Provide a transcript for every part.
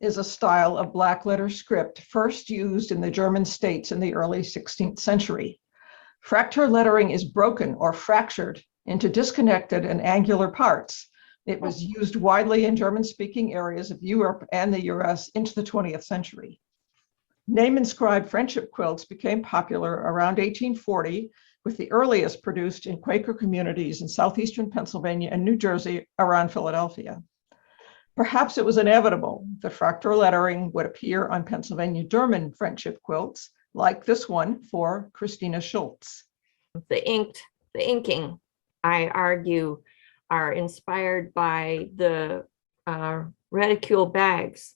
is a style of black letter script first used in the German states in the early 16th century. Fraktur lettering is broken or fractured into disconnected and angular parts. It was used widely in German-speaking areas of Europe and the US into the 20th century. Name-inscribed friendship quilts became popular around 1840, with the earliest produced in Quaker communities in southeastern Pennsylvania and New Jersey around Philadelphia. Perhaps it was inevitable that Fraktur lettering would appear on Pennsylvania German friendship quilts, like this one for Christina Schultz. The inking, I argue, are inspired by the reticule bags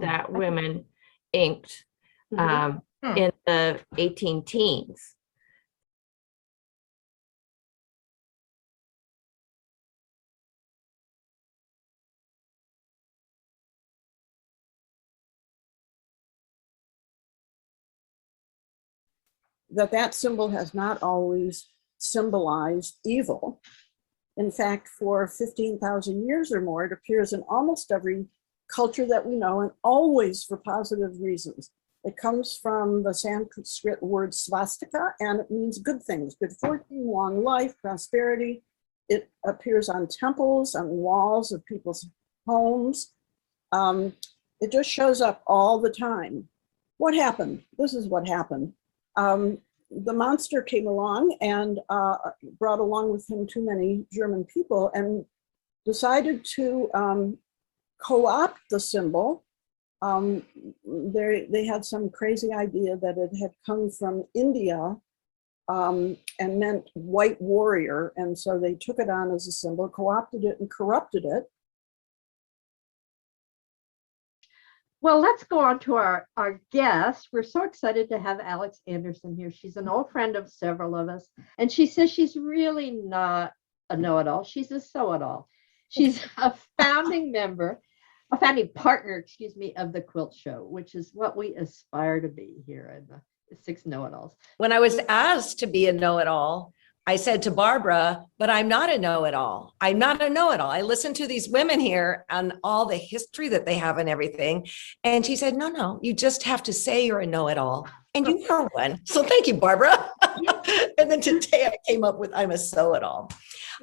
that women inked in the 18 teens. That symbol has not always symbolized evil. In fact, for 15,000 years or more, it appears in almost every culture that we know, and always for positive reasons. It comes from the Sanskrit word swastika, and it means good things, good fortune, long life, prosperity. It appears on temples, on walls of people's homes. It just shows up all the time. What happened? This is what happened. The monster came along and brought along with him too many German people and decided to co-opt the symbol. They had some crazy idea that it had come from India and meant white warrior. And so they took it on as a symbol, co-opted it and corrupted it. Well, let's go on to our guest. We're so excited to have Alex Anderson here. She's an old friend of several of us. And she says she's really not a know-it-all. She's a sew-it-all. She's a founding partner, excuse me, of the Quilt Show, which is what we aspire to be here in the Six Know-It-Alls. When I was asked to be a know-it-all, I said to Barbara, but I'm not a know-it-all. I'm not a know-it-all. I listened to these women here and all the history that they have and everything. And she said, no, you just have to say you're a know-it-all. And you are one. So thank you, Barbara. And then today I came up with I'm a sew-it-all.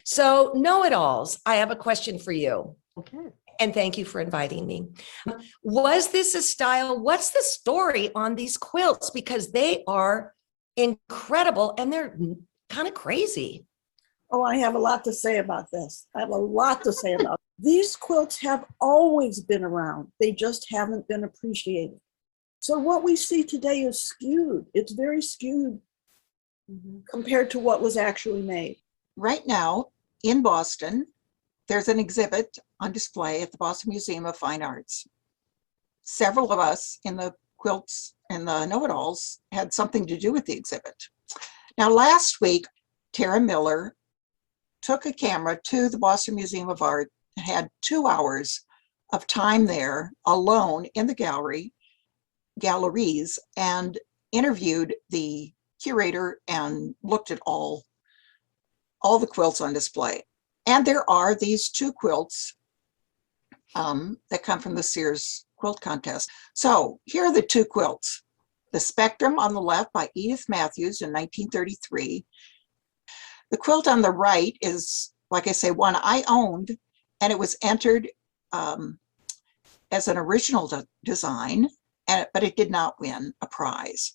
So know-it-alls, I have a question for you. Okay. And thank you for inviting me. Was this a style? What's the story on these quilts? Because they are incredible and they're kind of crazy. Oh, I have a lot to say about this. I have a lot to say about it. These quilts have always been around. They just haven't been appreciated. So what we see today is skewed. It's very skewed compared to what was actually made. Right now in Boston, there's an exhibit on display at the Boston Museum of Fine Arts. Several of us in the quilts and the know-it-alls had something to do with the exhibit. Now, last week, Tara Miller took a camera to the Boston Museum of Art and had 2 hours of time there alone in the galleries and interviewed the curator and looked at all the quilts on display. And there are these 2 quilts that come from the Sears quilt contest. So here are the 2 quilts. The Spectrum on the left by Edith Matthews in 1933. The quilt on the right is, like I say, one I owned, and it was entered as an original design, but it did not win a prize.